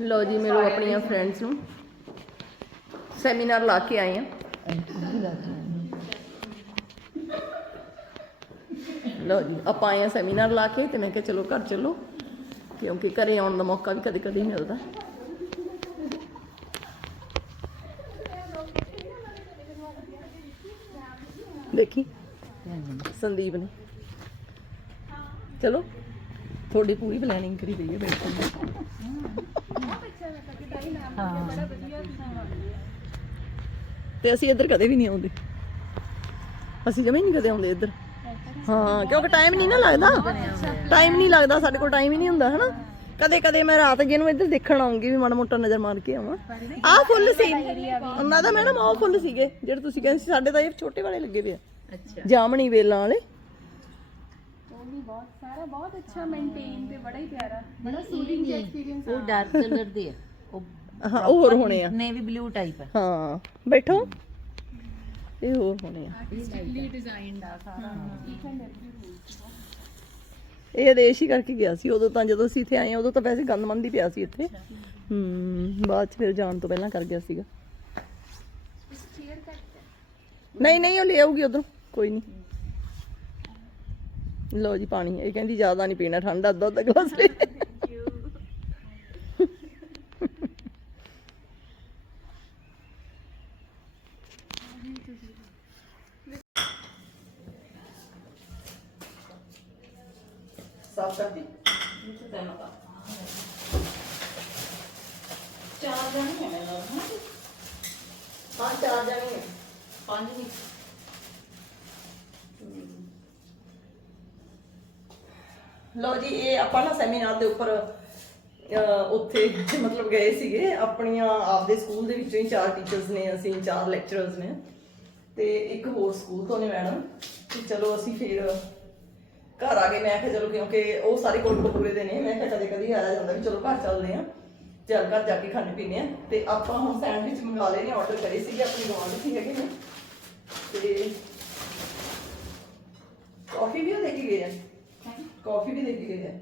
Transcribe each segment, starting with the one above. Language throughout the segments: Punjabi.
ਲੋ ਜੀ, ਮਿਲੋ ਆਪਣੀਆਂ ਫਰੈਂਡਸ ਨੂੰ। ਸੈਮੀਨਾਰ ਲਾ ਕੇ ਆਏ ਆ ਲੋ ਜੀ, ਆਪਾਂ ਆਏ ਆ ਸੈਮੀਨਾਰ ਲਾ ਕੇ ਤੇ ਮੈਂ ਕਿਹਾ ਚਲੋ ਘਰ ਚੱਲੋ, ਕਿਉਂਕਿ ਘਰੇ ਆਉਣ ਦਾ ਮੌਕਾ ਵੀ ਕਦੇ ਕਦੇ ਮਿਲਦਾ। ਦੇਖੀ? ਸੰਦੀਪ ਨੇ। ਚਲੋ। ਤੁਹਾਡੀ ਪੂਰੀ ਪਲੈਨਿੰਗ ਕਰੀ ਰਹੀ ਹੈ ਬੈਠਣ ਦੀ ਤੇ ਅਸੀਂ ਇੱਧਰ ਕਦੇ ਵੀ ਨਹੀਂ ਆਉਂਦੇ। ਅਸੀਂ ਜਮੇ ਨਹੀਂ ਕਦੇ ਆਉਂਦੇ ਇੱਧਰ। ਹਾਂ ਕਿਉਂਕਿ ਟਾਈਮ ਨਹੀਂ ਨਾ ਲੱਗਦਾ। ਟਾਈਮ ਨਹੀਂ ਲੱਗਦਾ ਸਾਡੇ ਕੋਲ ਟਾਈਮ ਹੀ ਨਹੀਂ ਹੁੰਦਾ ਹਨਾ? ਕਦੇ ਕਦੇ ਮੈਂ ਰਾਤ ਜੇ ਨੂੰ ਇੱਧਰ ਦੇਖਣ ਆਉਂਗੀ ਵੀ ਮਾੜਾ ਮੋਟਾ ਨਜ਼ਰ ਮਾਰ ਕੇ ਆਵਾਂ। ਆਹ ਫੁੱਲ ਸੀ। ਉਹਨਾਂ ਦਾ ਮੈਡਮ ਆਹ ਫੁੱਲ ਸੀਗੇ ਜਿਹੜੇ ਤੁਸੀਂ ਕਹਿੰਦੇ ਸੀ ਸਾਡੇ ਤਾਂ ਇਹ ਛੋਟੇ ਵਾਲੇ ਲੱਗੇ ਪਏ ਆ। ਅੱਛਾ। ਜਾਮਣੀ ਵੇਲਾਂ ਵਾਲੇ। ਵੀ ਬਹੁਤ ਸਾਰਾ ਬਹੁਤ ਅੱਛਾ ਮੇਨਟੇਨ ਤੇ ਬੜਾ ਹੀ ਪਿਆਰਾ ਬੜਾ ਸੂਦਿੰਗ ਐਕਸਪੀਰੀਅੰਸ ਉਹ ਡਾਰਕ ਕਲਰ ਦੇ ਆ। ਉਹ ਹਾਂ ਉਹ ਹੋਰ ਹੋਣੇ ਆ। ਨੇਵੀ ਬਲੂ ਟਾਈਪ ਆ। ਹਾਂ ਬੈਠੋ। ਇਹ ਹੋਰ ਹੋਣੇ ਆ। ਆਰਟਿਸਟਿਕਲੀ ਡਿਜ਼ਾਈਨਡ ਆ ਸਾਰਾ। ਈਚ ਐਂਡ ਐਵਰੀ ਇਹ ਆਦੇਸ਼ ਹੀ ਕਰਕੇ ਗਿਆ ਸੀ ਉਦੋਂ ਤਾਂ ਜਦੋਂ ਅਸੀਂ ਇੱਥੇ ਆਏ ਹਾਂ, ਉਦੋਂ ਤਾਂ ਵੈਸੇ ਗੰਦਮੰਦ ਹੀ ਪਿਆ ਸੀ ਇੱਥੇ। ਹੂੰ ਬਾਅਦ ਚ ਫਿਰ ਜਾਣ ਤੋਂ ਪਹਿਲਾਂ ਕਰ ਗਿਆ ਸੀਗਾ। ਨਹੀਂ ਨਹੀਂ ਉਹ ਲੈ ਆਊਗੀ ਉਧਰੋਂ ਕੋਈ ਨਹੀਂ। ਲਓ ਜੀ ਪਾਣੀ ਇਹ ਕਹਿੰਦੀ ਜ਼ਿਆਦਾ ਨਹੀਂ ਪੀਣਾ ਠੰਡਾ ਅੱਧਾ ਅੱਧਾ ਗਲਾਸ ਲੈ। ਸਾਫ਼ ਕਰਤੀ? ਚਾਰ ਜਣੇ ਹੈ ਨਾ ਹਾਂ ਚਾਰ ਜਣੇ ਪੰਜ ਨਹੀਂ। ਲਓ ਜੀ, ਇਹ ਆਪਾਂ ਨਾ ਸੈਮੀਨਾਰ ਦੇ ਉੱਪਰ ਉੱਥੇ ਮਤਲਬ ਗਏ ਸੀਗੇ। ਆਪਣੀਆਂ ਆਪਦੇ ਸਕੂਲ ਦੇ ਵਿੱਚੋਂ ਹੀ ਚਾਰ ਟੀਚਰਸ ਨੇ, ਅਸੀਂ ਚਾਰ ਲੈਕਚਰਰਸ ਨੇ। ਤੇ ਇੱਕ ਹੋਰ ਸਕੂਲ ਤੋਂ ਨੇ ਮੈਡਮ ਤੇ ਚਲੋ ਅਸੀਂ ਫਿਰ ਘਰ ਆ ਗਏ। ਮੈਂ ਕਿਹਾ ਚਲੋ ਕਿਉਂਕਿ ਉਹ ਸਾਰੇ ਕੋਟਕਪੂਰੇ ਦੇ ਨੇ, ਮੈਂ ਕਿਹਾ ਕਦੇ ਕਦੇ ਆਇਆ ਜਾਂਦਾ ਵੀ ਚਲੋ ਘਰ ਚੱਲਦੇ ਆ ਚੱਲ ਘਰ ਜਾ ਕੇ ਖਾਣੇ ਪੀਣੇ ਆ ਤੇ ਆਪਾਂ ਹੁਣ ਸੈਂਡਵਿਚ ਮੰਗਾ ਲਏ ਨੇ ਆਰਡਰ ਕਰੇ ਸੀਗੇ। ਆਪਣੀ ਗਵਾਂਢ ਸੀ ਹੈਗੇ ਨੇ। ਤੇ ਕਾਫੀ ਵੀ ਉਹ ਦੇ ਕੇ ਗਏ ਆ। ਕਾਫੀ ਵੀ ਦੇ ਗਏ ਆ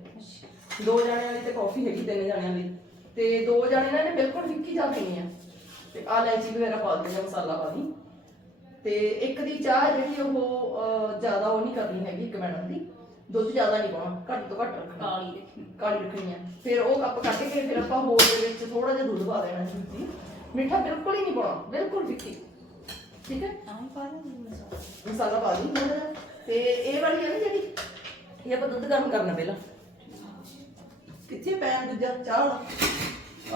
ਦੋ ਜਣਿਆਂ ਵਾਲੀ ਤੇ ਕਾਫੀ ਹੈਗੀ ਤਿੰਨ ਜਣਿਆਂ ਲਈ ਤੇ ਦੋ ਜਣਿਆਂ ਨੇ ਬਿਲਕੁਲ ਫਿੱਕੀ ਚਾਹ ਪੀਣੀ ਆ ਤੇ ਆ ਲੈਚੀ ਵਗੈਰਾ ਪਾ ਦਿੰਦੇ ਮਸਾਲਾ ਪਾ ਦੀ ਤੇ ਇੱਕ ਦੀ ਚਾਹ ਜਿਹੜੀ ਉਹ ਜ਼ਿਆਦਾ ਉਹ ਨਹੀਂ ਕਰਨੀ ਹੈਗੀ ਇੱਕ ਮੈਡਮ ਦੀ। ਦੁੱਧ ਜ਼ਿਆਦਾ ਨਹੀਂ ਪਾਉਣਾ ਘੱਟ ਤੋਂ ਘੱਟ ਰੱਖਣਾ। ਕਾਲੀ ਰੱਖੀ ਕਾਲੀ ਰੱਖਣੀ ਆ। ਫਿਰ ਉਹ ਕੱਪ ਕੱਢ ਕੇ ਫਿਰ ਆਪਾਂ ਹੋਰ ਦੇ ਵਿੱਚ ਥੋੜਾ ਜਿਹਾ ਦੁੱਧ ਪਾ ਦੇਣਾ ਜੀ ਮਿੱਠਾ ਬਿਲਕੁਲ ਹੀ ਨਹੀਂ ਪਾਉਣਾ ਬਿਲਕੁਲ ਫਿੱਕੀ। ਠੀਕ ਹੈ? ਆਹ ਪਾ ਦੇ ਮਸਾਲਾ। ਪਾ ਦੀ ਤੇ ਇਹ ਵਾਲੀ ਹੈ ਨਾ ਜਿਹੜੀ ਇਹ ਆਪਾਂ ਦੁੱਧ ਗਰਮ ਕਰਨਾ ਪਹਿਲਾਂ। ਕਿੱਥੇ ਪੈਨ ਦੂਜਾ? ਚਾਹ ਵਾਲਾ।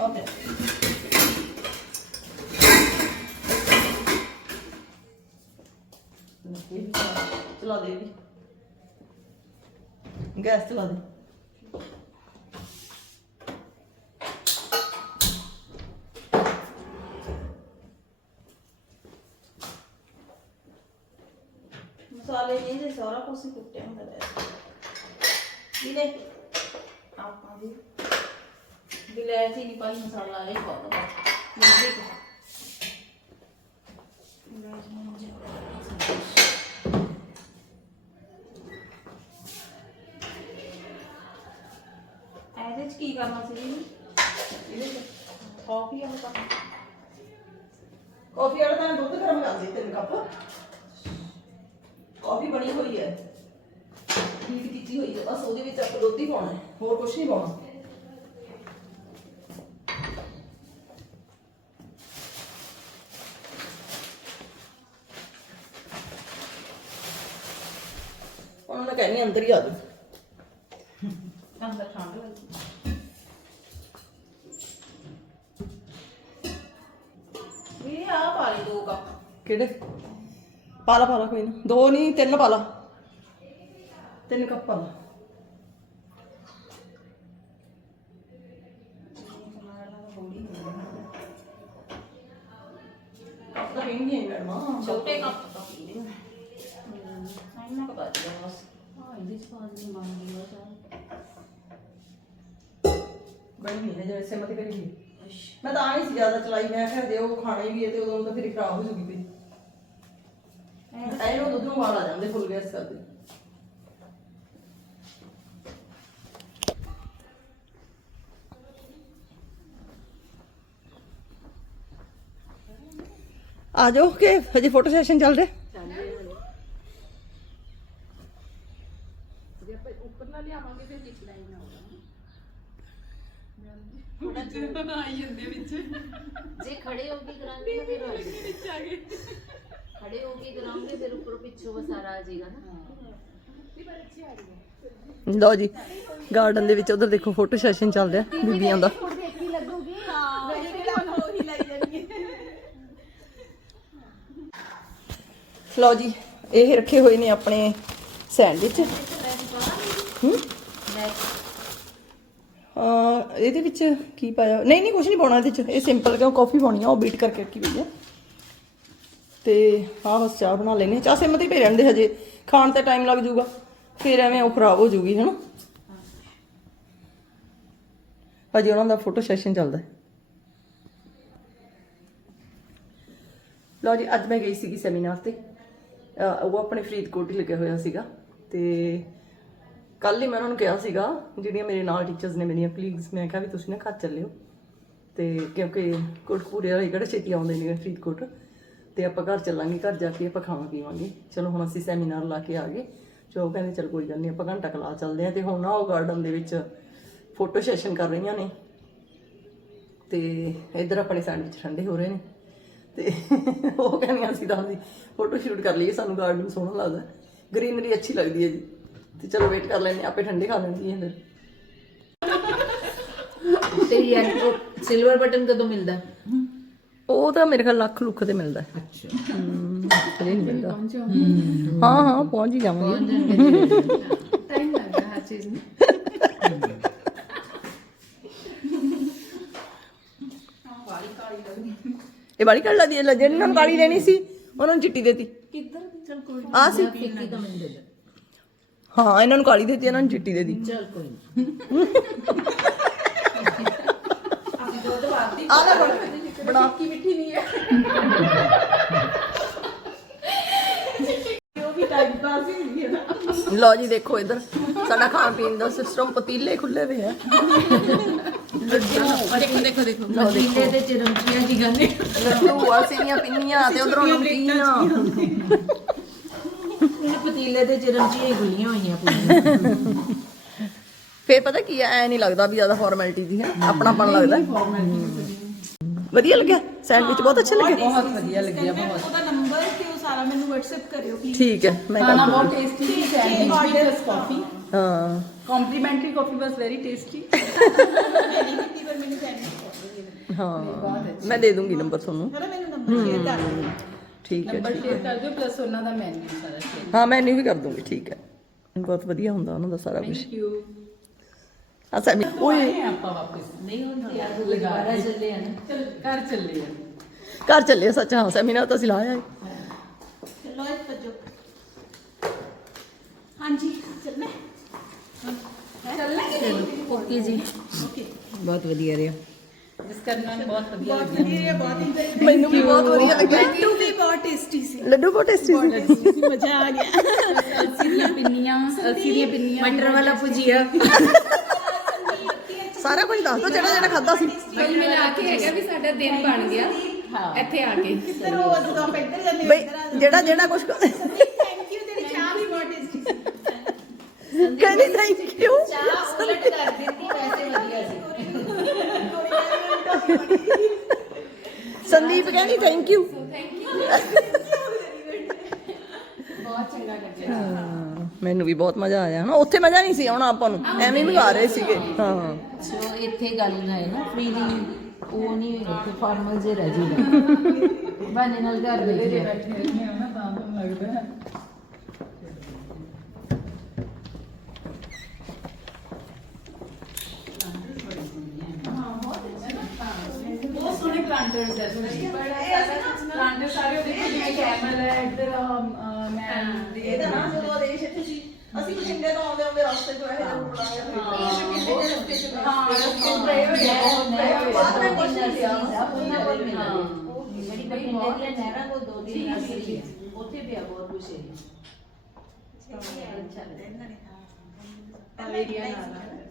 ਆ ਪਿਆ ਚਲਾ- ਦੇ ਵੀ। ਗੈਸ ਚਲਾ ਦੇ। ਮਸਾਲੇ ਨਹੀਂ ਦੇ ਸਾਰਾ ਕੁਝ ਹੀ ਕੁੱਟਿਆ ਹੁੰਦਾ ਵੈਸੇ ਇਹਨੇ ਆਪਾਂ ਵੀ। ਬਿਲੈਚੀ ਨਹੀਂ ਪਾਈ, ਮਸਾਲਾ ਇਹ ਪਾ ਦੋ ਮਿਰਚੀ ਪਾ ਬਿਲੈਚੀ ਨਹੀਂ ਇਹਦੇ ਚ ਕੀ ਕਰਨਾ ਸੀ ਜੀ ਇਹਦੇ ਚ ਕਾਫੀ ਆ ਪਾ ਕਾਫੀ ਵਾਲਾ ਤਾਂ ਦੁੱਧ ਗਰਮ ਕਰ ਦੇ ਤਿੰਨ ਕੱਪ। ਕਾਫੀ ਬਣੀ ਹੋਈ ਹੈ। ਕੀਤੀ ਹੋਈ ਹੈ ਬਸ ਉਹਦੇ ਵਿੱਚ ਆਪਾਂ ਦੁੱਧ ਹੀ ਪਾਉਣਾ ਹੈ। ਹੋਰ ਕੁਝ ਨਹੀਂ ਪਾਉਣਾ। ਉਹਨਾਂ ਨੇ ਕਹਿੰਨੀ ਅੰਦਰ ਹੀ ਆ ਜਾ ਅੰਦਰ ਠੰਡ ਲੱਗੀ। ਇਹ ਆ ਪਾ ਲਈ ਦੋ ਕੱਪ। ਕਿਹੜੇ? ਪਾਲਾ ਪਾਲਾ ਕੋਈ ਨਾ। ਦੋ ਨਹੀਂ ਤਿੰਨ ਪਾਲਾ ਤਿੰਨ ਕੱਪ ਪਾਲਾ ਕੱਪ ਤਾਂ ਪੀਣਗੇ ਹੀ ਮੈਡਮ। ਛੋਟੇ ਕੱਪ ਤੋਂ ਪੀ ਲਿਓ ਇੰਨਾ ਕੁ ਬਚ ਗਿਆ ਬਸ। ਹਾਂ ਇਹਦੇ ਚ ਪਾ ਦੇ ਬਣ ਗਈ ਉਹ ਸਾਰਾ ਬੜੀ ਨਹੀਂ ਹੈ ਜਿਵੇਂ ਸਿਮਤ ਕਰੀ ਗਈ ਮੈਂ ਤਾਂ ਆਈ ਸੀ ਜ਼ਿਆਦਾ ਚਲਾਈ ਮੈਂ ਕਿਹਾ ਉਹ ਖਾਣੇ ਵੀ ਹੈ ਤੇ ਉਦੋਂ ਤਾਂ ਫਿਰ ਖਰਾਬ ਹੋ ਜੂਗੀ ਪਈ। ਇਹਨੂੰ ਦੁੱਧ ਨੂੰ ਵਾਲ ਜਾਂਦੇ ਫੁੱਲ ਗੈਸ ਕਰਦੇ ਆ ਜਾਓ ਕਿ ਹਜੇ ਫੋਟੋ ਸੈਸ਼ਨ ਚੱਲ ਰਿਹਾ? ਜੇ ਆਪਾਂ ਉੱਪਰ ਨਾ ਲਿਆਵਾਂਗੇ ਫਿਰ ਨਿਕਲਾ ਹੀ ਨਾ ਹੋਗਾ ਜੇ ਖੜੇ ਹੋ ਕੇ ਕਰਾਂਗੇ ਤਾਂ ਫਿਰ ਹੋ ਜਾਏਗਾ। ਖੜੇ ਹੋ ਕੇ ਕਰਾਂਗੇ ਫਿਰ ਉੱਪਰੋਂ ਪਿੱਛੋਂ ਉਹ ਸਾਰਾ ਆ ਜਾਏਗਾ ਨਾ। ਲਓ ਜੀ ਗਾਰਡਨ ਦੇ ਵਿੱਚ ਉਧਰ ਦੇਖੋ ਫੋਟੋ ਸੈਸ਼ਨ ਚੱਲ ਰਿਹਾ ਬੀਬੀਆਂ ਦਾ ਦੇਖੀ ਲੱਗੂਗੀ ਹਾਂ ਲਓ ਜੀ, ਇਹ ਰੱਖੇ ਹੋਏ ਨੇ ਆਪਣੇ ਸੈਂਡਵਿਚ। ਹੂੰ? ਇਹਦੇ ਵਿੱਚ ਕੀ ਪਾਇਆ? ਨਹੀਂ ਨਹੀਂ ਕੁਝ ਨਹੀਂ ਪਾਉਣਾ ਇਹਦੇ ਵਿੱਚ। ਇਹ ਸਿੰਪਲ ਕਿਉਂ? ਕਾਫੀ ਪਾਉਣੀ ਆ, ਉਹ ਬੀਟ ਕਰਕੇ ਰੱਖੀ ਹੋਈ ਹੈ ਤੇ ਆਹ ਬਸ ਚਾਹ ਬਣਾ ਲੈਨੇ ਚਾਹ ਸਿਮ ਤੇ ਹੀ ਪਈ ਰਹਿੰਦੇ ਹਜੇ। ਖਾਣ ਤੇ ਟਾਈਮ ਲੱਗ ਜਾਊਗਾ। ਫਿਰ ਐਵੇਂ ਉਹ ਖਰਾਬ ਹੋ ਜਾਊਗੀ, ਹੈਨਾ? ਹਜੇ ਉਹਨਾਂ ਦਾ ਫੋਟੋ ਸੈਸ਼ਨ ਚੱਲਦਾ ਹੈ। ਲਓ ਜੀ, ਅੱਜ ਮੈਂ ਗਈ ਸੀਗੀ ਸੈਮੀਨਾਰ ਤੇ। ਉਹ ਆਪਣੇ ਫਰੀਦਕੋਟ ਹੀ ਲੱਗਿਆ ਹੋਇਆ ਸੀਗਾ ਤੇ ਕੱਲ ਹੀ ਮੈਂ ਉਹਨਾਂ ਨੂੰ ਕਿਹਾ ਸੀਗਾ, ਜਿਹੜੀਆਂ ਮੇਰੇ ਨਾਲ ਟੀਚਰਸ ਨੇ ਮੇਰੀਆਂ ਕਲੀਗਸ ਮੈਂ ਕਿਹਾ ਵੀ ਤੁਸੀਂ ਨਾ ਘਰ ਚੱਲਿਓ ਤੇ ਕਿਉਂਕਿ ਕੋਟਪੂਰੇ ਵਾਲੇ ਕਿਹੜਾ ਛੇਤੀ ਆਉਂਦੇ ਨੇ ਫਰੀਦਕੋਟ, ਤੇ ਆਪਾਂ ਘਰ ਚੱਲਾਂਗੇ, ਘਰ ਜਾ ਕੇ ਆਪਾਂ ਖਾਵਾਂ ਪੀਵਾਂਗੇ। ਚਲੋ ਹੁਣ ਅਸੀਂ ਸੈਮੀਨਾਰ ਲਾ ਕੇ ਆ ਗਏ ਚਲੋ ਕਹਿੰਦੇ ਚਲ ਕੋਈ ਗੱਲ ਨਹੀਂ ਆਪਾਂ ਘੰਟਾ ਕਲਾ ਚੱਲਦੇ ਆ ਤੇ ਹੁਣ ਨਾ ਉਹ ਗਾਰਡਨ ਦੇ ਵਿੱਚ ਫੋਟੋ ਸੈਸ਼ਨ ਕਰ ਰਹੀਆਂ ਨੇ। ਤੇ ਇੱਧਰ ਆਪਣੇ ਸੈਂਡਵਿਚ ਠੰਡੇ ਹੋ ਰਹੇ ਨੇ। ਤੇ ਉਹ ਕਹਿੰਦੀਆਂ ਸੀ ਤਾਂ ਅਸੀਂ ਫੋਟੋ ਸ਼ੂਟ ਕਰ ਲਈਏ ਸਾਨੂੰ ਗਾਰਡਨ ਸੋਹਣਾ ਲੱਗਦਾ। ਗ੍ਰੀਨਰੀ ਅੱਛੀ ਲੱਗਦੀ ਹੈ ਜੀ। ਤੇ ਚਲੋ ਵੇਟ ਕਰ ਲੈਂਦੇ ਹਾਂ, ਆਪੇ ਠੰਡੇ ਖਾ ਲੈਣਗੀਆਂ ਫਿਰ ਤੇ ਯਾਰ ਸਿਲਵਰ ਬਟਨ ਕਦੋਂ ਮਿਲਦਾ? ਉਹ ਤਾਂ ਮੇਰੇ ਖਿਆਲ ਲੱਖ ਲੁੱਖ ਤੇ ਮਿਲਦਾ। ਹੈ ਅੱਛਾ ਹਮ, ਹਜੇ ਨਹੀਂ ਮਿਲਦਾ ਹਾਂ ਹਾਂ ਪਹੁੰਚ ਹੀ ਜਾਵਾਂਗੇ। ਟਾਈਮ ਲੱਗਦਾ ਹਰ ਚੀਜ਼ ਨੂੰ। ਬਾੜੀ ਕੱਢ ਲਾਦੀ ਜਿਹੜੀ ਉਹਨਾਂ ਨੂੰ ਕਾਲੀ ਲੈਣੀ ਸੀ ਉਹਨਾਂ ਨੂੰ ਚਿੱਟੀ ਦੇਤੀ। ਕਿੱਧਰ ਚਲ ਕੋਈ ਆ ਸੀ। ਫਿੱਕੀ ਤਾਂ ਮੈਨੂੰ ਦੇ ਦੇ। ਹਾਂ ਇਹਨਾਂ ਨੂੰ ਕਾਲੀ ਦੇਤੀ ਇਹਨਾਂ ਨੂੰ ਚਿੱਟੀ ਦੇ ਦੀ ਚਲ ਕੋਈ ਨਹੀਂ ਆ ਲੈ ਬਣ ਬਣਾ। ਕੀ ਮਿੱਠੀ ਨਹੀਂ ਹੈ। ਉਹ ਵੀ ਟਾਈਮ ਪਾਸ ਹੀ ਹੁੰਦੀ ਹੈ ਨਾ। ਲਓ ਜੀ ਦੇਖੋ ਇੱਧਰ। ਸਾਡਾ ਖਾਣ ਪੀਣ ਦਾ ਸਿਸਟਮ ਪਤੀਲੇ ਖੁੱਲੇ ਹੋਏ ਆ। ਦੇਖੋ ਦੇਖੋ ਦੇਖੋ। ਮਦੀਨੇ ਤੇ ਚਰਮਚੀਆਂ ਜੀ ਗਾਨੇ ਲੱਡੂ ਆ ਸੀਆਂ ਪਿੰਨੀਆਂ ਤੇ ਉਧਰੋਂ ਨਮਕੀਨਾਂ ਇਹ ਪਤੀਲੇ ਤੇ ਚਰਮਚੀਆਂ ਹੀ ਗੁੱਲੀਆਂ ਹੋਈਆਂ ਪੂਰੀਆਂ। ਫੇਰ ਪਤਾ ਕੀ ਐ ਨਹੀਂ ਲੱਗਦਾ ਵੀ ਜ਼ਿਆਦਾ ਫਾਰਮੈਲਿਟੀ ਦੀ ਹੈ। ਆਪਣਾਪਣ ਲੱਗਦਾ। ਵਧੀਆ ਲੱਗਿਆ? ਸੈਂਡਵਿਚ ਬਹੁਤ ਅੱਛੇ ਲੱਗੇ। ਬਹੁਤ ਵਧੀਆ ਲੱਗਿਆ ਬਹੁਤ। ਉਹਦਾ ਨੰਬਰ ਤੇ ਉਹ ਸਾਰਾ ਮੈਨੂੰ WhatsApp ਕਰਿਓ ਪਲੀਜ਼ ਠੀਕ ਹੈ ਮੈਂ ਕਰ ਖਾਣਾ। ਬਹੁਤ ਟੇਸਟੀ ਸੀ sandwich plus coffee very tasty. ਹਾਂ। ਮੈਂ ਦੇ ਦੂੰਗੀ ਨੰਬਰ ਤੁਹਾਨੂੰ। ਚਲੋ ਮੈਨੂੰ ਨੰਬਰ ਸ਼ੇਅਰ ਕਰ ਦਿਓ। ਠੀਕ ਹੈ ਨੰਬਰ ਸ਼ੇਅਰ ਕਰ ਦਿਓ ਪਲੱਸ ਉਹਨਾਂ ਦਾ ਮੈਨੂ ਸਾਰਾ ਸ਼ੇਅਰ ਹਾਂ ਮੈਂ ਨਹੀਂ ਵੀ ਕਰ ਦੂੰਗੀ ਠੀਕ ਹੈ। ਬਹੁਤ ਵਧੀਆ ਹੁੰਦਾ ਉਹਨਾਂ ਦਾ ਸਾਰਾ ਕੁਝ ਥੈਂਕ ਯੂ ਅੱਛਾ ਮੈਂ ਓਏ। ਆਪਾਂ ਵਾਪਸ। ਨਹੀਂ ਹੁੰਦੀ ਯਾਰ ਲਗਾਰਾ ਚੱਲੇ ਆ ਨਾ। ਚਲ ਘਰ ਚੱਲੇ ਆ। ਘਰ ਚੱਲੇ ਸੱਚ ਹਾਂ ਸੈਮੀਨਾਰ ਤਾਂ ਅਸੀਂ ਲਾਇਆ ਹੈ। ਚਲੋ ਭੱਜੋ ਹਾਂਜੀ। ਚੱਲਣਾ ਓਕੇ ਜੀ। ਬਹੁਤ ਵਧੀਆ ਰਿਹਾ। ਜਿਸ ਕਰਨਾ ਬਹੁਤ ਵਧੀਆ ਲੱਗਿਆ। ਬਹੁਤ ਇੰਜੋਏ ਮੈਨੂੰ ਵੀ ਬਹੁਤ ਵਧੀਆ ਲੱਗਿਆ। ਲੱਡੂ ਵੀ ਬਹੁਤ ਟੇਸਟੀ ਸੀ। ਲੱਡੂ ਬਹੁਤ ਟੇਸਟੀ ਸੀ। ਮਜ਼ਾ ਆ ਗਿਆ। ਅਲਸੀ ਦੀਆਂ ਪਿੰਨੀਆਂ ਅਲਸੀ ਦੀਆਂ ਪਿੰਨੀਆਂ ਮਟਰ ਵਾਲਾ ਭੁਜੀਆ। ਸਾਰਾ ਕੁਝ ਦੱਸ ਦੋ ਜਿਹੜਾ ਜਿਹੜਾ ਖਾਦਾ ਸੀ। ਕੁੱਲ ਮਿਲਾ ਕੇ ਹੈਗਾ ਵੀ ਸਾਡਾ ਦਿਨ ਬਣ ਗਿਆ। ਇੱਥੇ ਆ ਕੇ। ਜਦੋਂ ਆਪਾਂ ਇੱਧਰ ਜਾਂਦੇ ਜਿਹੜਾ ਜਿਹੜਾ ਕੁਝ ਥੈਂਕ ਯੂ ਤੇਰੀ ਚਾਹ ਵੀ ਬਹੁਤ ਟੇਸਟੀ ਸੀ ਕਹਿੰਦੀ ਥੈਂਕ ਯੂ ਚਾਹ ਉਲਟ ਕਰ ਦਿੱਤੀ ਵੈਸੇ ਵਧੀਆ ਸੀ। ਸੰਦੀਪ ਕਹਿੰਦੀ ਥੈਂਕ ਯੂ ਬਹੁਤ ਚੰਗਾ ਲੱਗਿਆ। ਮੈਨੂੰ ਵੀ ਬਹੁਤ ਮਜ਼ਾ ਆਇਆ। ਹਨਾ ਉੱਥੇ ਮਜ਼ਾ ਨਹੀਂ ਸੀ ਆਉਣਾ ਆਪਾਂ ਨੂੰ। ਐਵੇਂ ਹੀ ਮਗਾ ਰਹੇ ਸੀਗੇ। ਹਾਂ। ਸੋ ਇੱਥੇ ਗੱਲ ਹੈ ਨਾ ਫ੍ਰੀ ਦੀ ਉਹ ਨਹੀਂ ਇੱਥੇ ਫਾਰਮਲ ਜੇ ਰਹਿ ਜੂਗਾ। ਬਾਨੇ ਨਾਲ ਘਰ ਲਿਆ ਬੈਠੇ ਰਹਿੰਦੇ ਆ ਨਾ ਤਾਂ ਤੁਹਾਨੂੰ ਲੱਗਦਾ ਹੈ ਬਹੁਤ ਸੋਹਣੇ ਪਲਾਂਟਰਸ ਹੈ ਤੁਸੀਂ ਪਲਾਂਟਰ ਸਾਰੇ ਵਿੱਚ ਜਿਵੇਂ ਕੈਮਲ ਹੈ ਇੱਧਰ ਮੈਨ ਇਹਦਾ ਨਾ ਜਦੋਂ ਆਦੇਸ਼ ਇੱਥੇ ਸੀ ਅਸੀਂ ਬਠਿੰਡੇ ਤੋਂ ਆਉਂਦੇ ਆਉਂਦੇ ਰਸਤੇ ਤੋਂ ਇਹ ਜ਼ਰੂਰ ਬਣਾਇਆ ਹਾਂ। ਆ ਬਹੁਤ ਪਏ ਹੋਏ ਆ ਬਾਅਦ ਵਿੱਚ ਕੁਛ ਨਹੀਂ ਲਿਆ ਉਹਨਾਂ ਕੋਲ ਮਿਲਦਾ ਜਿਹੜੀ ਬਠਿੰਡੇ ਦੀਆਂ ਨਹਿਰਾਂ ਕੋਲ ਦੋ ਦਿਨ ਨਰਸਰੀ ਹੈ ਉੱਥੇ ਵੀ ਆ ਬਹੁਤ ਕੁਛ ਹੈ। ਏਰੀਆ ਨਾਲ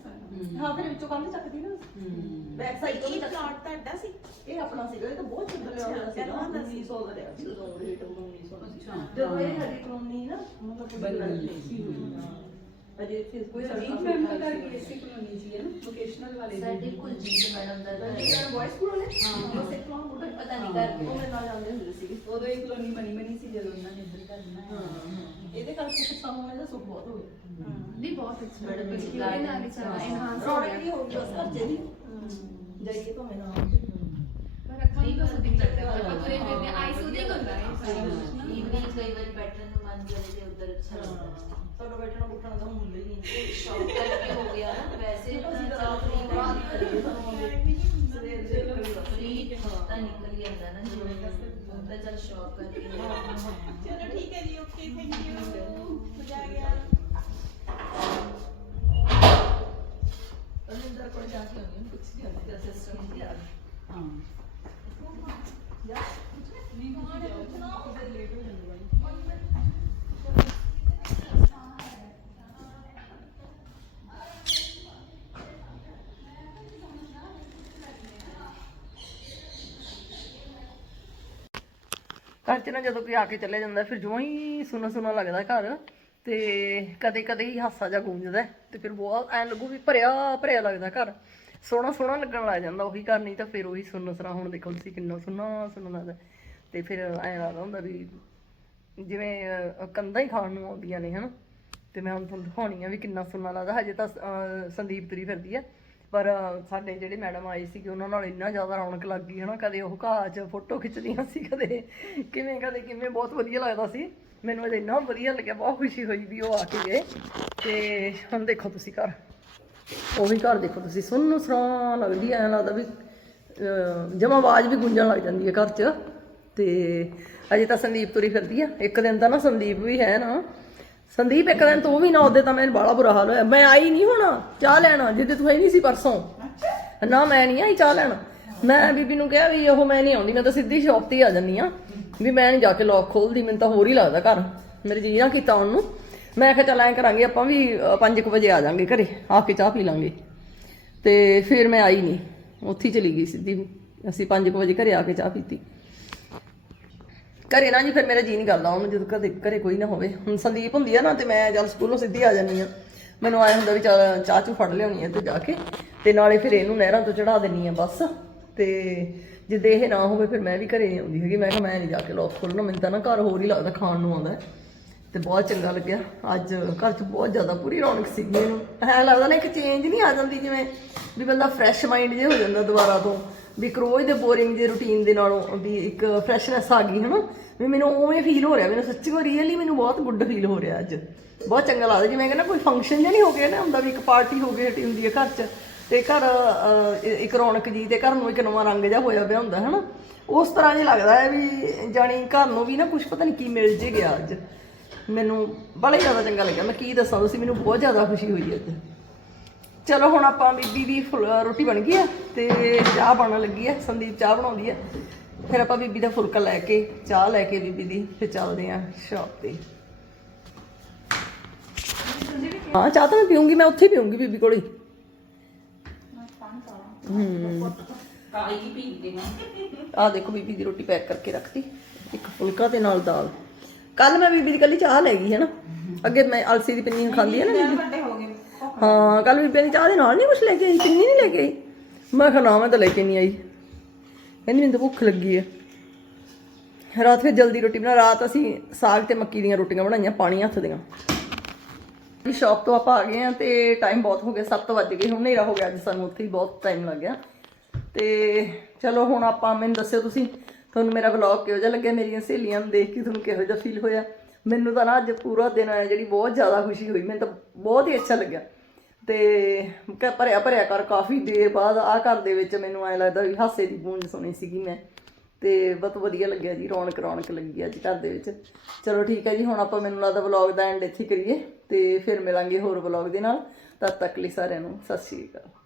ਹਾਂ ਫਿਰ ਵਿੱਚੋਂ ਕੰਧ ਚੱਕਦੀ ਨਾ। ਬੈਕ ਸਾਈਡ ਤੋਂ ਵੀ ਇਹ ਚੱਕ ਪਲਾਟ ਤੁਹਾਡਾ ਸੀ। ਇਹ ਆਪਣਾ ਸੀਗਾ ਇਹ ਤਾਂ ਬਹੁਤ ਛੋਟਾ ਲਿਆ ਹੋਇਆ ਸੀਗਾ ਪਹਿਲਾਂ ਦਾ 1900 ਦਾ ਲਿਆ ਸੀ ਉਦੋਂ ਰੇਟ 1900 ਦਾ ਸੀ ਅੱਛਾ। ਜਦੋਂ ਇਹ ਹਰੀ ਕਲੋਨੀ ਨਾ ਮਤਲਬ ਕੋਈ ਬਣੀ ਗੱਲ ਨਹੀਂ ਸੀ। ਹਾਂ। ਅਜੇ ਇੱਥੇ ਕੋਈ ਸਦੀਪ ਮੈਮ ਦਾ ਘਰ ਕੇਸੀ ਕਲੋਨੀ ਜੀ ਹੈ ਨਾ? ਵੋਕੇਸ਼ਨਲ ਵਾਲੇ ਸਾਡੇ ਕੁਲਜੀਤ ਮੈਡਮ ਦਾ ਘਰ। ਹੈ। ਬॉयਜ਼ ਸਕੂਲ ਨੇ ਹਾਂ। ਉਹ ਸਿੱਖ ਲੋਨ ਮੁੰਡਾ ਪਤਾ ਨਹੀਂ ਕਰ ਉਹ ਮੇਰੇ ਨਾਲ ਜਾਂਦੇ ਹੁੰਦੇ ਸੀਗੇ। ਉਦੋਂ ਇਹ ਕਲੋਨੀ ਬਣੀ ਬਣੀ ਸੀ ਜਦੋਂ ਉਹਨਾਂ ਨੇ ਇੱਧਰ ਘਰ ਬਣਾਇਆ। ਇਹਦੇ ਕਰਕੇ ਫਿਰ ਸਾਨੂੰ ਇਹਦਾ ਸੁੱਖ ਬਹੁਤ ਹੋ ਗਿਆ। ਨਹੀਂ ਬਹੁਤ ਅੱਛਾ ਬੜੇ ਬੜੀ ਨਾਲ ਹੀ ਸਾਰਾ enhance ਹੋ ਰੌਣਕ ਵੀ ਗਿਆ ਹੋ ਗਈ ਉਸ ਘਰ ਚ ਦੀ ਜਾਈਏ ਅੱਖਾਂ ਨੂੰ ਤਾਂ ਸੁਧੀ ਲੱਗਦਾ ਹੈ ਪਰ ਤੁਰੇ ਫਿਰਦੇ ਆਈ ਸੁਧੀ ਹੁੰਦਾ ਹੈ ਇਵਨਿੰਗ ਕਈ ਵਾਰ ਪੈਟਰਨ ਨੂੰ ਮਨ ਕਰੇ ਤੇ ਉਧਰ ਅੱਛਾ ਲੱਗਦਾ ਸਾਡਾ ਬੈਠਣਾ ਉੱਠਣਾ ਤਾਂ ਹੁੰਦਾ ਹੀ ਨਹੀਂ ਸ਼ੌਕ ਕਰਕੇ ਹੋ ਗਿਆ ਨਾ ਵੈਸੇ ਅਸੀਂ ਤਾਂ ਤਾਂ ਚਾਹ ਆਪਣੀ ਨਹੀਂ ਰਾਤ ਕਰੀਏ ਸਾਨੂੰ ਸਵੇਰ ਦੇ ਫਰੀ ਤਾਂ ਨਿਕਲ ਹੀ ਜਾਂਦਾ ਨਾ ਜਿਵੇਂ ਤਾਂ ਚਲ ਸ਼ੌਕ ਕਰਕੇ ਚਲੋ ਠੀਕ ਹੈ ਜੀ ਓਕੇ ਘਰ ਚ ਨਾ ਜਦੋਂ ਕੋਈ ਆ ਕੇ ਚਲੇ ਜਾਂਦਾ, ਫਿਰ ਜਮਾਂ ਹੀ ਸੁਣਾ ਸੁਣਾ ਲੱਗਦਾ ਘਰ ਤੇ ਕਦੇ ਕਦੇ ਹੀ ਹਾਸਾ ਜਾ ਗੂੰਜਦਾ ਤੇ ਫਿਰ ਬਹੁਤ ਐ ਲੱਗੂ ਵੀ ਭਰਿਆ ਭਰਿਆ ਲੱਗਦਾ ਘਰ। ਸੋਹਣਾ ਸੋਹਣਾ ਲੱਗਣ ਲੱਗ ਜਾਂਦਾ, ਉਹੀ ਘਰ ਨਹੀਂ ਤਾਂ ਫਿਰ ਉਹੀ ਸੁੰਨਾ ਸਰਾ ਹੁਣ ਦੇਖੋ ਤੁਸੀਂ ਕਿੰਨਾ ਸੁੰਨਾ ਸੁੰਨਾ ਲੱਗਦਾ। ਤੇ ਫਿਰ ਐਂ ਲੱਗਦਾ ਹੁੰਦਾ ਵੀ ਜਿਵੇਂ ਕੰਧਾਂ ਹੀ ਖਾਣ ਨੂੰ ਆਉਂਦੀਆਂ ਨੇ, ਹਨਾ। ਤੇ ਮੈਂ ਹੁਣ ਤੁਹਾਨੂੰ ਦਿਖਾਉਣੀ ਆ ਵੀ ਕਿੰਨਾ ਸੁੰਨਾ ਲੱਗਦਾ, ਹਜੇ ਤਾਂ ਸੰਦੀਪ ਤਰੀ ਫਿਰਦੀ ਆ। ਪਰ ਸਾਡੇ ਜਿਹੜੇ ਮੈਡਮ ਆਏ ਸੀਗੇ, ਉਹਨਾਂ ਨਾਲ ਇੰਨਾ ਜ਼ਿਆਦਾ ਰੌਣਕ ਲੱਗ ਗਈ, ਹਨਾ। ਕਦੇ ਉਹ ਘਾਹ 'ਚ ਫੋਟੋ ਖਿੱਚਦੀਆਂ ਸੀ, ਕਦੇ ਕਿਵੇਂ ਕਦੇ ਕਿਵੇਂ, ਬਹੁਤ ਵਧੀਆ ਲੱਗਦਾ ਸੀ। ਮੈਨੂੰ ਅਜੇ ਇੰਨਾ ਵਧੀਆ ਲੱਗਿਆ, ਬਹੁਤ ਖੁਸ਼ੀ ਹੋਈ ਵੀ ਉਹ ਆ ਕੇ ਗਏ। ਤੇ ਹੁਣ ਦੇਖੋ ਤੁਸੀਂ ਘਰ। ਉਹੀ ਘਰ ਦੇਖੋ ਤੁਸੀਂ ਸੁੰਨ ਸਰਾ ਲੱਗਦੀ ਐ ਲੱਗਦਾ ਵੀ ਜਮਾ ਆਵਾਜ਼ ਵੀ ਗੂੰਜਣ ਲੱਗ ਜਾਂਦੀ ਹੈ ਘਰ 'ਚ। ਤੇ ਅਜੇ ਤਾਂ ਸੰਦੀਪ ਤੁਰੀ ਫਿਰਦੀ ਆ। ਇੱਕ ਦਿਨ ਤਾਂ ਨਾ ਸੰਦੀਪ ਵੀ ਹੈ ਨਾ। ਸੰਦੀਪ ਇੱਕ ਦਿਨ ਤੂੰ ਵੀ ਨਾ, ਉਹਦੇ ਤਾਂ ਮੈਨੂੰ ਬੜਾ ਬੁਰਾ ਹਾਲ ਹੋਇਆ। ਮੈਂ ਆਈ ਨਹੀਂ ਹੁਣ ਚਾਹ ਲੈਣਾ, ਜਿੱਦੇ ਤੂੰ ਆਈ ਨਹੀਂ ਸੀ ਪਰਸੋਂ। ਨਾ ਮੈਂ ਨਹੀਂ ਆਈ ਚਾਹ ਲੈਣਾ। ਮੈਂ ਬੀਬੀ ਨੂੰ ਕਿਹਾ ਵੀ ਉਹ ਮੈਂ ਨਹੀਂ ਆਉਂਦੀ, ਮੈਂ ਤਾਂ ਸਿੱਧੀ ਸ਼ਾਪ ਤੇ ਹੀ ਆ ਜੰਨੀ ਆ। ਵੀ ਮੈਂ ਨਹੀਂ ਜਾ ਕੇ ਲੋਕ ਖੋਲਦੀ, ਮੈਨੂੰ ਤਾਂ ਹੋਰ ਹੀ ਲੱਗਦਾ ਘਰ। ਮੇਰੇ ਜੀ ਨਾ ਕੀਤਾ ਉਹਨੂੰ। ਮੈਂ ਕਿਹਾ ਚੱਲ ਐਂ ਕਰਾਂਗੇ, ਆਪਾਂ ਵੀ 5:00 ਵਜੇ ਆ ਜਾਾਂਗੇ ਘਰੇ, ਆ ਕੇ ਚਾਹ ਪੀ ਲਾਂਗੇ। ਤੇ ਫਿਰ ਮੈਂ ਆਈ ਨਹੀਂ, ਉੱਥੇ ਚਲੀ ਗਈ ਸਿੱਧੀ। ਅਸੀਂ 5:00 ਵਜੇ ਘਰੇ ਆ ਕੇ ਚਾਹ ਪੀਤੀ। ਘਰੇ ਨਾ ਜੀ, ਫਿਰ ਮੇਰਾ ਜੀ ਨਹੀਂ ਕਰਦਾ ਉਹਨੂੰ, ਜਦੋਂ ਕਦੇ ਘਰੇ ਕੋਈ ਨਾ ਹੋਵੇ। ਹੁਣ ਸੰਦੀਪ ਹੁੰਦੀ ਆ ਨਾ, ਤੇ ਮੈਂ ਜਦ ਸਕੂਲੋਂ ਸਿੱਧੀ ਆ ਜਾਂਦੀ ਆ। ਮੈਨੂੰ ਆਇਆ ਹੁੰਦਾ ਵੀ ਚੱਲ ਚਾਹ ਚੂ ਫੜ ਲਿਆਉਣੀ ਆ ਤੇ ਜਾ ਕੇ। ਤੇ ਨਾਲੇ ਫਿਰ ਇਹਨੂੰ ਨਹਿਰਾਂ ਤੋਂ ਚੜਾ ਦੇਣੀ ਆ ਬਸ। ਤੇ ਜਿੱਦੇ ਇਹ ਨਾ ਹੋਵੇ, ਫਿਰ ਮੈਂ ਵੀ ਘਰੇ ਆਉਂਦੀ ਹੈਗੀ। ਮੈਂ ਕਿਹਾ ਮੈਂ ਨਹੀਂ ਜਾ ਕੇ ਲੋਕ ਖੋਲਣਾ, ਮੈਨੂੰ ਤਾਂ ਨਾ ਘਰ ਹੋਰ ਹੀ ਲੱਗਦਾ, ਖਾਣ ਨੂੰ ਆਉਂਦਾ। ਤੇ ਬਹੁਤ ਚੰਗਾ ਲੱਗਿਆ। ਅੱਜ ਘਰ 'ਚ ਬਹੁਤ ਜ਼ਿਆਦਾ ਪੂਰੀ ਰੌਣਕ ਸੀ ਮੈਨੂੰ ਐ ਲੱਗਦਾ ਨਾ ਇੱਕ ਚੇਂਜ ਨਹੀਂ ਆ ਜਾਂਦੀ ਜਿਵੇਂ ਵੀ ਬੰਦਾ ਫਰੈਸ਼ ਮਾਈਂਡ ਜੇ ਹੋ ਜਾਂਦਾ ਦੁਬਾਰਾ ਤੋਂ। ਵੀ ਇੱਕ ਰੋਜ਼ ਦੇ ਬੋਰਿੰਗ ਜੇ ਰੁਟੀਨ ਦੇ ਨਾਲੋਂ ਵੀ ਇੱਕ ਫਰੈਸ਼ਨੈਸ ਆ ਗਈ, ਹਨਾ? ਵੀ ਮੈਨੂੰ ਉਵੇਂ ਫੀਲ ਹੋ ਰਿਹਾ। ਮੈਨੂੰ ਸੱਚੀ ਉਹ ਰੀਅਲੀ ਮੈਨੂੰ ਬਹੁਤ ਗੁੱਡ ਫੀਲ ਹੋ ਰਿਹਾ ਅੱਜ। ਬਹੁਤ ਚੰਗਾ ਲੱਗਦਾ। ਜਿਵੇਂ ਕਹਿੰਦਾ ਕੋਈ ਫੰਕਸ਼ਨ ਜਿਹਾ ਨਹੀਂ ਹੋ ਗਿਆ ਨਾ, ਹੁੰਦਾ ਵੀ ਇੱਕ ਪਾਰਟੀ ਹੋ ਗਈ ਹੁੰਦੀ ਹੈ ਘਰ 'ਚ, ਤੇ ਘਰ ਇੱਕ ਰੌਣਕ ਜੀ ਤੇ ਘਰ ਨੂੰ ਇੱਕ ਨਵਾਂ ਰੰਗ ਜਿਹਾ ਹੋਇਆ ਪਿਆ ਹੁੰਦਾ, ਹਨਾ? ਉਸ ਤਰ੍ਹਾਂ ਜਿਹਾ ਲੱਗਦਾ ਹੈ ਵੀ ਜਾਣੀ ਘਰ ਨੂੰ ਵੀ ਨਾ ਕੁਝ ਪਤਾ ਨਹੀਂ ਕੀ ਮਿਲ ਜੇ ਗਿਆ ਅੱਜ। ਮੈਨੂੰ ਬੜਾ ਜ਼ਿਆਦਾ ਚੰਗਾ ਲੱਗਿਆ। ਮੈਂ ਕੀ ਦੱਸਾਂ ਤੁਸੀਂ ਮੈਨੂੰ ਬਹੁਤ ਜ਼ਿਆਦਾ ਖੁਸ਼ੀ ਹੋਈ ਅੱਜ ਚਲੋ ਹੁਣ ਆਪਾਂ ਬੀਬੀ ਦੀ ਰੋਟੀ ਬਣ ਗਈ ਹੈ ਤੇ ਚਾਹ ਬਣਨ ਲੱਗੀ ਹੈ ਸੰਦੀਪ ਚਾਹ ਬਣਾਉਂਦੀ ਹੈ ਫਿਰ ਆਪਾਂ ਬੀਬੀ ਦਾ ਫੁਲਕਾ ਲੈ ਕੇ ਚਾਹ ਲੈ ਕੇ ਬੀਬੀ ਦੀ ਫਿਰ ਚੱਲਦੇ ਆਂ ਸ਼ਾਪ ਤੇ। ਹਾਂ ਚਾਹ ਤਾਂ ਮੈਂ ਪੀਉਂਗੀ ਮੈਂ ਉੱਥੇ ਪੀਉਂਗੀ ਬੀਬੀ ਕੋਲ ਹੀ। ਆਹ ਦੇਖੋ ਬੀਬੀ ਦੀ ਰੋਟੀ ਪੈਕ ਕਰਕੇ ਰੱਖਤੀ ਇੱਕ ਫੁਲਕਾ ਤੇ ਨਾਲ ਦਾਲ। ਕੱਲ ਮੈਂ ਬੀਬੀ ਦੀ ਕੱਲੀ ਚਾਹ ਲੈ ਗਈ ਹੈ ਨਾ। ਅੱਗੇ ਮੈਂ ਅਲਸੀ ਦੀ ਪਿੰਨੀ ਖਾਂਦੀ ਹੈ ਨਾ ਬੀਬੀ। ਵੱਡੇ ਹੋ ਗਏ। ਹਾਂ ਕੱਲ ਬੀਬੀ ਨੇ ਚਾਹ ਦੇ ਨਾਲ ਨਹੀਂ ਕੁਛ ਲੈ ਕੇ ਆਈ ਪਿੰਨੀ ਨਹੀਂ ਲੈ ਕੇ ਆਈ। ਮੈਂ ਕਿਹਾ ਨਾ ਮੈਂ ਤਾਂ ਲੈ ਕੇ ਨਹੀਂ ਆਈ। ਕਹਿੰਦੀ ਮੈਨੂੰ ਤਾਂ ਭੁੱਖ ਲੱਗੀ ਹੈ ਰਾਤ ਫਿਰ ਜਲਦੀ ਰੋਟੀ ਬਣਾ ਰਾਤ ਅਸੀਂ ਸਾਗ ਤੇ ਮੱਕੀ ਦੀਆਂ ਰੋਟੀਆਂ ਬਣਾਈਆਂ ਪਾਣੀ ਹੱਥ ਦੀਆਂ। ਜੀ ਸ਼ਾਪ ਤੋਂ ਆਪਾਂ ਆ ਗਏ ਆ ਤੇ ਟਾਈਮ ਬਹੁਤ ਹੋ ਗਿਆ 7 ਵੱਜ ਗਏ ਹੁਣ ਹਨੇਰਾ ਹੋ ਗਿਆ ਅੱਜ ਸਾਨੂੰ ਉੱਥੇ ਹੀ ਬਹੁਤ ਟਾਈਮ ਲੱਗ ਗਿਆ ਤੇ ਚਲੋ ਹੁਣ ਆਪਾਂ ਮੈਨੂੰ ਦੱਸਿਓ ਤੁਸੀਂ ਤੁਹਾਨੂੰ ਮੇਰਾ ਵਲੌਗ ਕਿਹੋ ਜਿਹਾ ਲੱਗਿਆ, ਮੇਰੀਆਂ ਸਹੇਲੀਆਂ ਨੂੰ ਦੇਖ ਕੇ ਤੁਹਾਨੂੰ ਕਿਹੋ ਜਿਹਾ ਫੀਲ ਹੋਇਆ? ਮੈਨੂੰ ਤਾਂ ਨਾ ਅੱਜ ਪੂਰਾ ਦਿਨ ਆਇਆ ਜਿਹੜੀ ਬਹੁਤ ਜ਼ਿਆਦਾ ਖੁਸ਼ੀ ਹੋਈ, ਮੈਨੂੰ ਤਾਂ ਬਹੁਤ ਹੀ ਅੱਛਾ ਲੱਗਿਆ। ਤੇ ਕ, ਭਰਿਆ ਭਰਿਆ ਕਰ ਕਾਫੀ ਦੇਰ ਬਾਅਦ ਆ ਘਰ ਦੇ ਵਿੱਚ ਮੈਨੂੰ ਐ ਲੱਗਦਾ ਵੀ ਹਾਸੇ ਦੀ ਗੂੰਜ ਸੁਣੀ ਸੀਗੀ ਮੈਂ। ਤੇ ਬਹੁਤ ਵਧੀਆ ਲੱਗਿਆ ਜੀ, ਰੌਣਕ ਰੌਣਕ ਲੱਗੀ ਅੱਜ ਘਰ ਦੇ ਵਿੱਚ। ਚਲੋ ਠੀਕ ਹੈ ਜੀ, ਹੁਣ ਆਪਾਂ ਮੈਨੂੰ ਲੱਗਦਾ ਵਲੌਗ ਦਾ ਐਂਡ ਇੱਥੇ ਕਰੀਏ ਤੇ ਫਿਰ ਮਿਲਾਂਗੇ ਹੋਰ ਵਲੌਗ ਦੇ ਨਾਲ। ਤਦ ਤੱਕ ਲਈ ਸਾਰਿਆਂ ਨੂੰ ਸਤਿ ਸ਼੍ਰੀ ਅਕਾਲ।